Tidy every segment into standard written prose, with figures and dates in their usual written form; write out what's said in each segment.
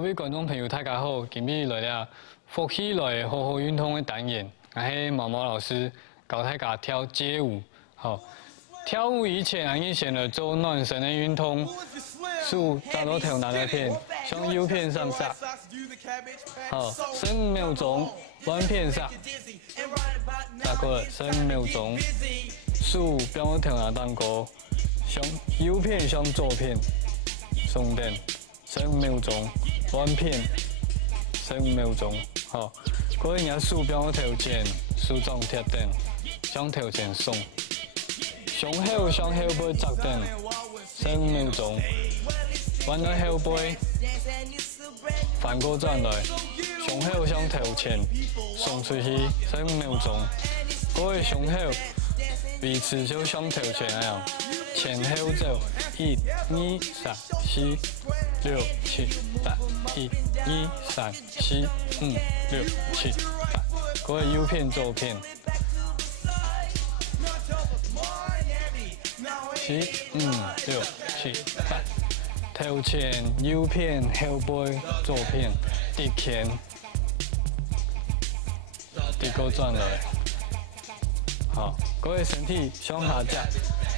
各位观众朋友，大家好！今日来了福起来好好运动的单元，我是毛毛老师教大家跳街舞。好，跳舞以前我先来做暖身的运动，数站到头拿来片，向右片上扎。好，3秒钟，弯片上，扎过3秒钟，数标到头拿蛋糕，向右片向左片，松点。3秒钟，弯片，3秒钟，好，嗰啲人数标头前，数中贴顶，将头前松，上后背扎顶，3秒钟，弯到后背，反过转来，上后向头前，送出去3秒钟，嗰个上后维持就向头前那样，前后走，1、2、3、4、6、7、8，1、2、3、4、5、6、7、8，嗰个右片左片，7、5、6、7、8，头前右片后背左片，直前，直个转来，好，嗰个身体向下夹，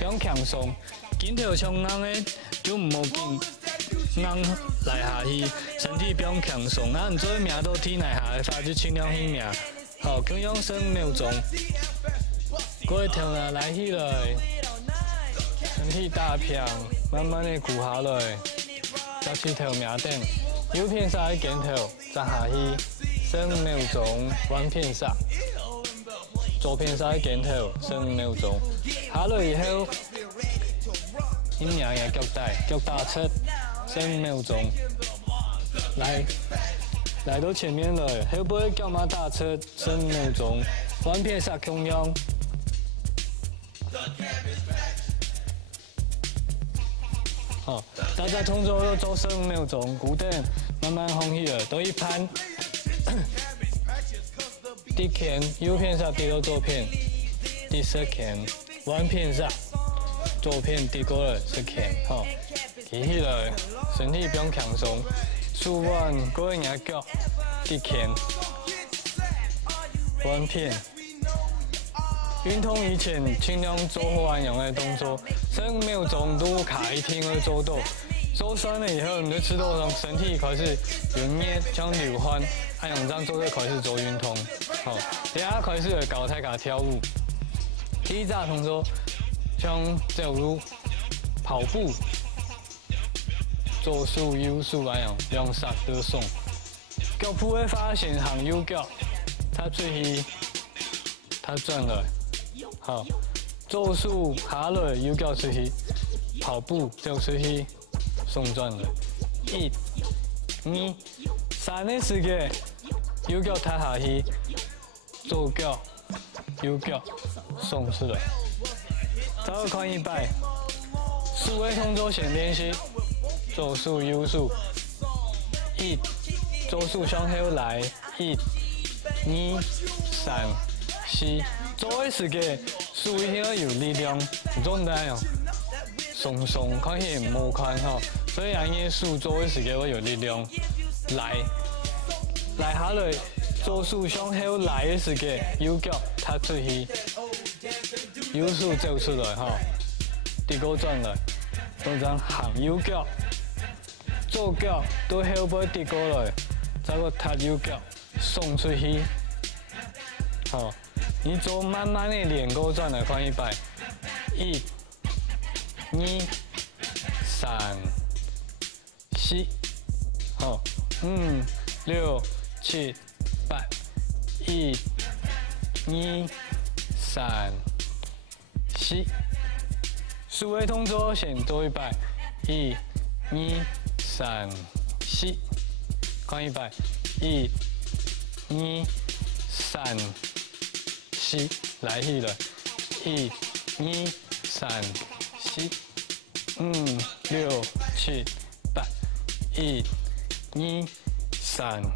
向强松，紧头向硬的就唔好紧。硬来下去，身体不用强松，咱做命都天来下的话就尽量去命。好，咁样3秒钟，各位跳来起来，身体大平，慢慢的鼓下来，夹起头命顶，右片上肩头，扎下去，3秒钟，弯片上，左片上肩头，3秒钟，下来以后，你命嘅脚大出。3秒钟，来到前面了，后背脚马大车，3秒钟，弯片下空腰。好，大家动作要做3秒钟，固定，慢慢放起来，到一盘，直拳，右片下低到左片，第4拳，弯片下，左片低过来是拳，好。提起来，身体不用强松，手腕各个人脚，直拳，弯片。运动以前尽量做好一样的动作，3秒钟都卡一天去做到。做酸了以后，你就知道身体开始有热，将流汗，这样做就开始做运动。好，等下开始来教大家跳舞。第一个动作，像走路、跑步。左手右手那样，两手都松。脚蹼的发线行右脚，踏出去，踏转来，好，左手下来，右脚出去，跑步走出去，松转来，1、2、3的时间，右脚踏下去，左脚、右脚松出来。再看一摆，4个动作先练习。左手右手，1，左手向后来，1、2、3、4，做的时间手一定要有力量，状态哦，松松看起来无看哈，所以让手做的时间要有力量，来下来，左手向后来的时间，右脚踏出去，右手走出来哈，第个转来，都这样行右脚。左脚到后背跌过来，再个踏右脚，送出去。好，你做慢慢的练过转来看一摆，1、2、3、4，好，5、6、7、8，1、2、3、4，4个动作先做一摆，1、2、3、4，看一摆，1、2、3、4，来起来，1、2、3、4、5、6、7、8，1、2、3、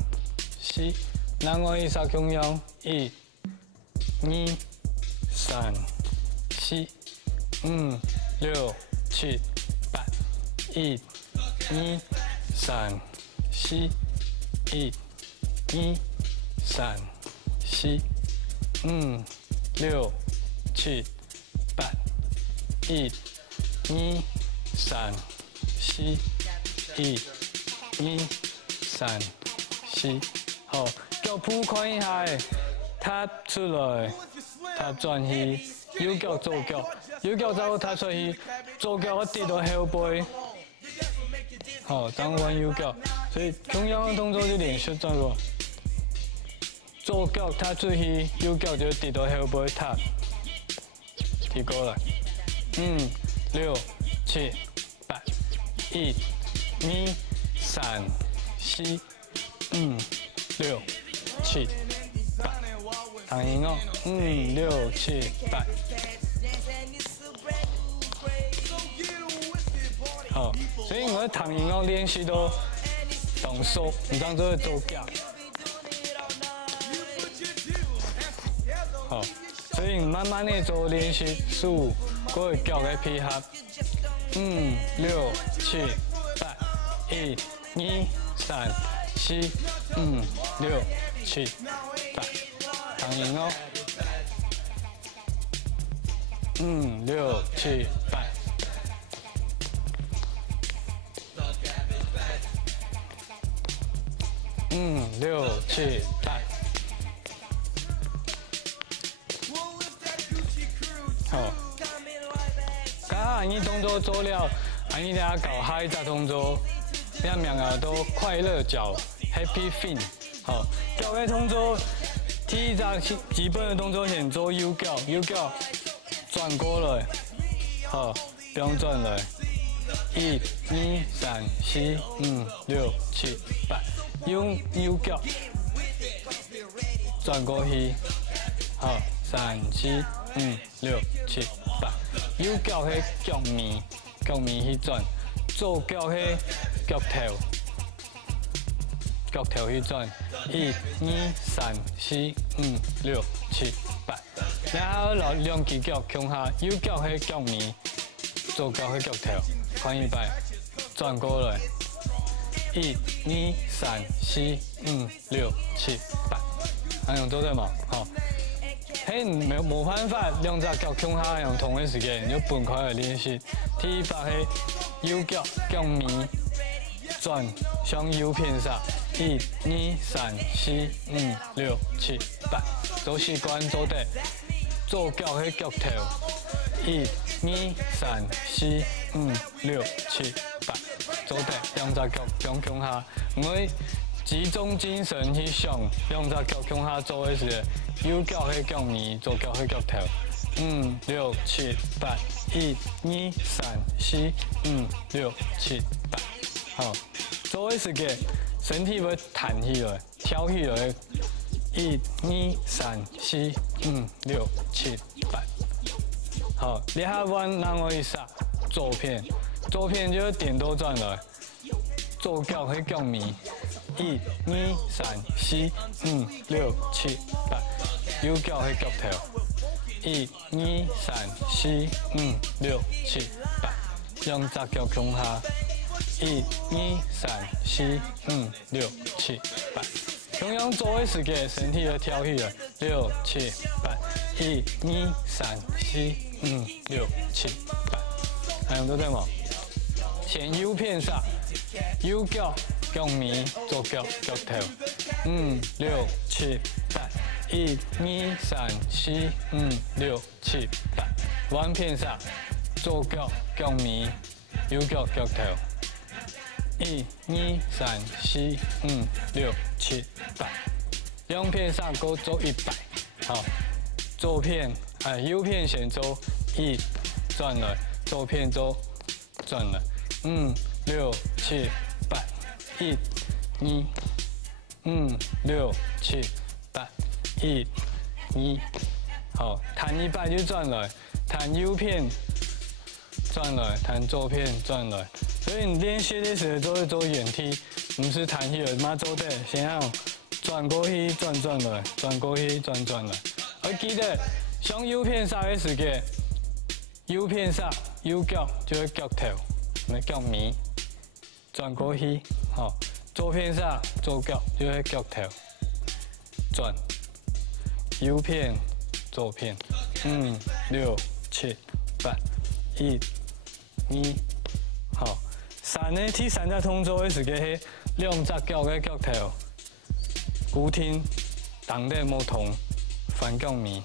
4，另外一下同样，1、2、3、4、5、6、7、8，1、2、3、四，一、二、三、四、五、六、七、八，一、二、三、四，一、二、三、四，好，脚蹼看一下诶，踏出来，踏转去，右脚左脚，右脚再我踏出去，左脚我跌到后背，好，转弯右脚，所以同样的动作就连续转过。左脚踏出去，右脚就跌到后背踏，提过来，六、七、八，一、二、三、四、五、六、七、八，躺赢哦，六、七、八，好，所以我的躺赢哦练习都动手，你当做左脚。好，所以慢慢的做练习，15个脚的配合，5、6、7、8， 1、2、3、4、5、6、7、8，躺赢哦，5、6、7、8。6、7、8，好。刚你动作做了，你俩搞下一个动作，两名啊都快乐脚 ，Happy Fin。好，脚的动作，第一个基本的动作先做右脚，右脚转过来，好，不用转来，1、2、3、4、5、6、7、8。用右脚转过去，好，3、4、5、6、7、8。右脚是脚面去转，左脚是脚头去转。1、2、3、4、5、6、7、8。然后两只脚向下，右脚是脚面，左脚是脚头，看一摆，转过来。1、2、3、4、5、6、7、8，还用做对嘛？好，嘿，冇办法，两只脚向下用同一时间，要分开来练习。第一把是右脚脚面转向右偏上，1、2、3、4、5、6、7、8，做习惯做得。左脚是脚头，1、2、3、4、5、6、7、8。做得两只脚向下，唔会集中精神去想两只脚向下做的时，右脚是脚面，左脚是脚头。5、6、7、8， 1、2、3、4、5、6、7、8。好，做的时间身体会弹起来、跳起来。1、2、3、4、5、6、7、8。好，你下弯让我一下，左片。左片就是点都转来，左脚是脚面，1、2、3、4、5、6、7、8，右脚是脚头，1、2、3、4、5、6、7、8，两只脚向下，1、2、3、4、5、6、7、8。同样做的时间，身体要跳起来，6、7、8， 1、2、3、4、5、6、7、8，还有都对吗？先右片上，右脚脚面，左脚脚头，5、6、7、8， 1、2、3、4、5、6、7、8，弯片上，左脚脚面，右脚脚头，1、2、3、4、5、6、7、8，两片上勾做100，好，左片右片先做1，转来，左片做转来。5、6、7、8， 1、2、5、6、7、8， 1、2，好，弹100就转来，弹右片转来，弹左片转来。所以你练习的时候都会做原踢，不是弹起来马做的，先要转过去转来，转过去转来。而记得向右片上的时间，右片上右脚就是脚头。我们脚面转过去，好，左片下左脚就会脚头转，右片左片，6、7、8、1、2，好。3呢，第3只动作的时间是2只脚的脚头，固定当地无同反脚面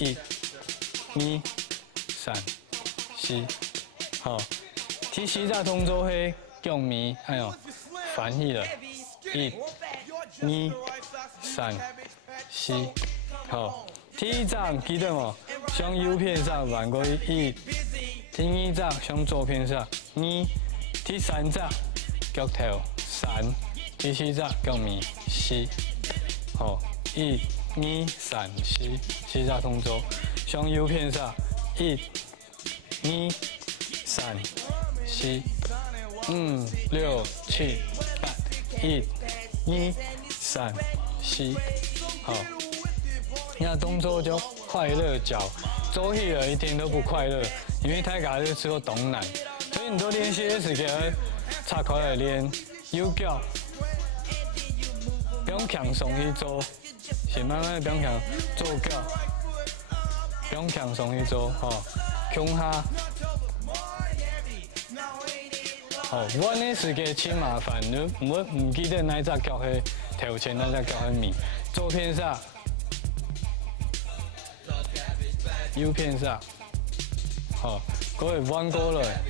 ，1、2、3、4，好。第4只动作是脚面，哎呦，翻起了，1、2、3、4，好。第1只记得无？向右片上翻过去1。第2只向左片上2，第3只脚頭3，第4只腳面4，好，1、2、3、4，4只動作，向右片上1、2、3、4、6、7、8，1、2、3、4，好，那動作就快樂腳，走起來一點都不快樂。因为太家就只有动难，所以你做练习的时间岔开来练右脚，不用强松去做，先慢慢不用强左脚，不用强松去做，吼，向下，好，弯的时间真麻烦，你唔记得哪只脚是头前，哪只脚是面，左片下，右片下。好，各位弯过来，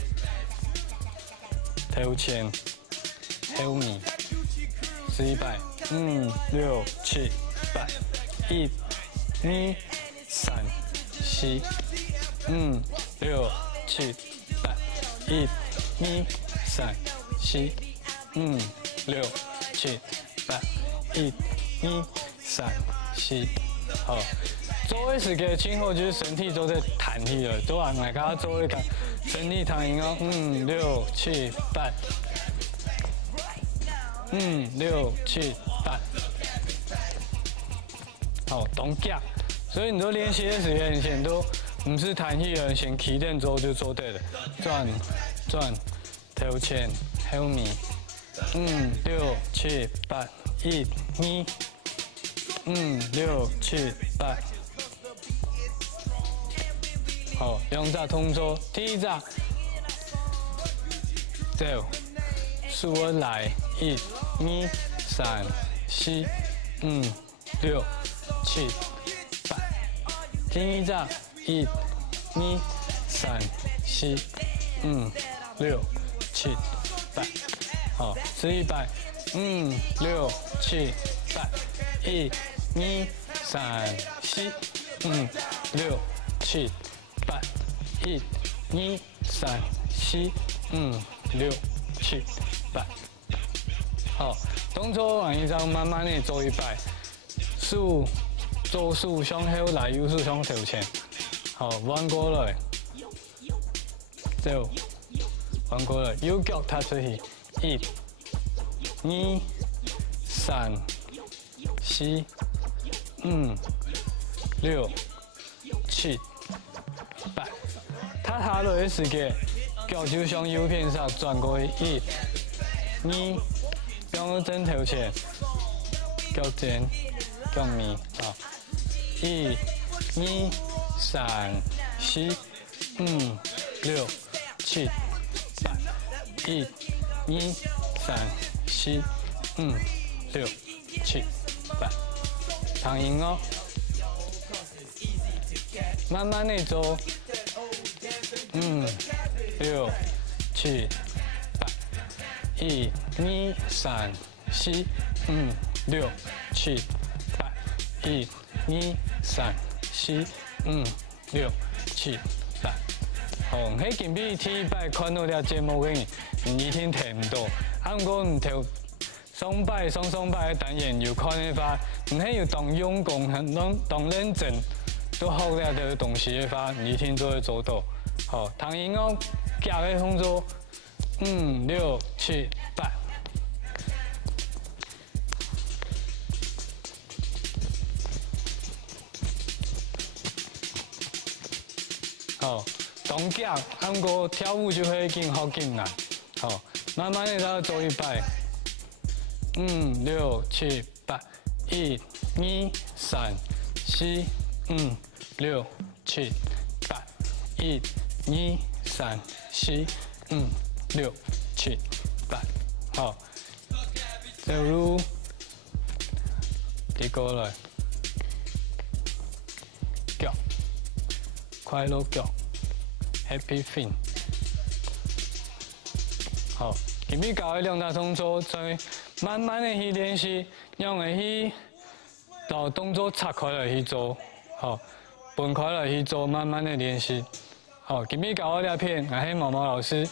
头前，后面，4摆，6、7、8，1、2、3、4，6、7、8，1、2、3、4，6、7、8，1、2、3、4，好。做的时间今后就是身体都在弹起了，做完来家做一个身体弹音哦，6、7、8，6、7、8，好，动脚。所以你做练习的时间，先都不是弹起了，先起点做就做对了，转，头前后面，6、7、8，1、2，6、7、8。好，2只动作，第1只走，数我来，1、2、3、4、6、7、8。第2只1、2、3、4、6、7、8。好，11摆，6、7、8，1、2、3、4、6、7。8、1、2、3、4、6、7、8。好，动作完一张，慢慢的做一摆，左手向后来，右手向头前。好，弯过来，走，弯过来，右脚踏出去，1、2、3、4、6、7。他下落的时间，脚就向右片上转过去，1、2，不用正头前，脚前，脚面，好，1、2、3、4、6、7、8，1、2、3、4、6、7、8，躺赢哦，慢慢的做。6、7、8，1、2、3、4、6、7、8，1、2、3、4、6、7、8。好，迄近比第1摆看到了节目嘅，你听听唔到，不过唔头双摆的单元有看的话，唔係要當用功，當認真，都學了的東西的話，你聽就會做到。好，唐英哦，加嘅動作，6、7、8。好，动脚，不过跳舞就会更好更难。好，慢慢的再做一摆。6、7、8，1、2、3、4、5、6、7、8，1、2、3、4、5、6、7、8，好，再入，第过来，脚，快乐脚 ，Happy Fin。好，今日教的两大动作，再慢慢的去练习，让会去把动作拆开来去做，好，分开来去做，慢慢的练习。好，今日教的两片，我是毛毛老师。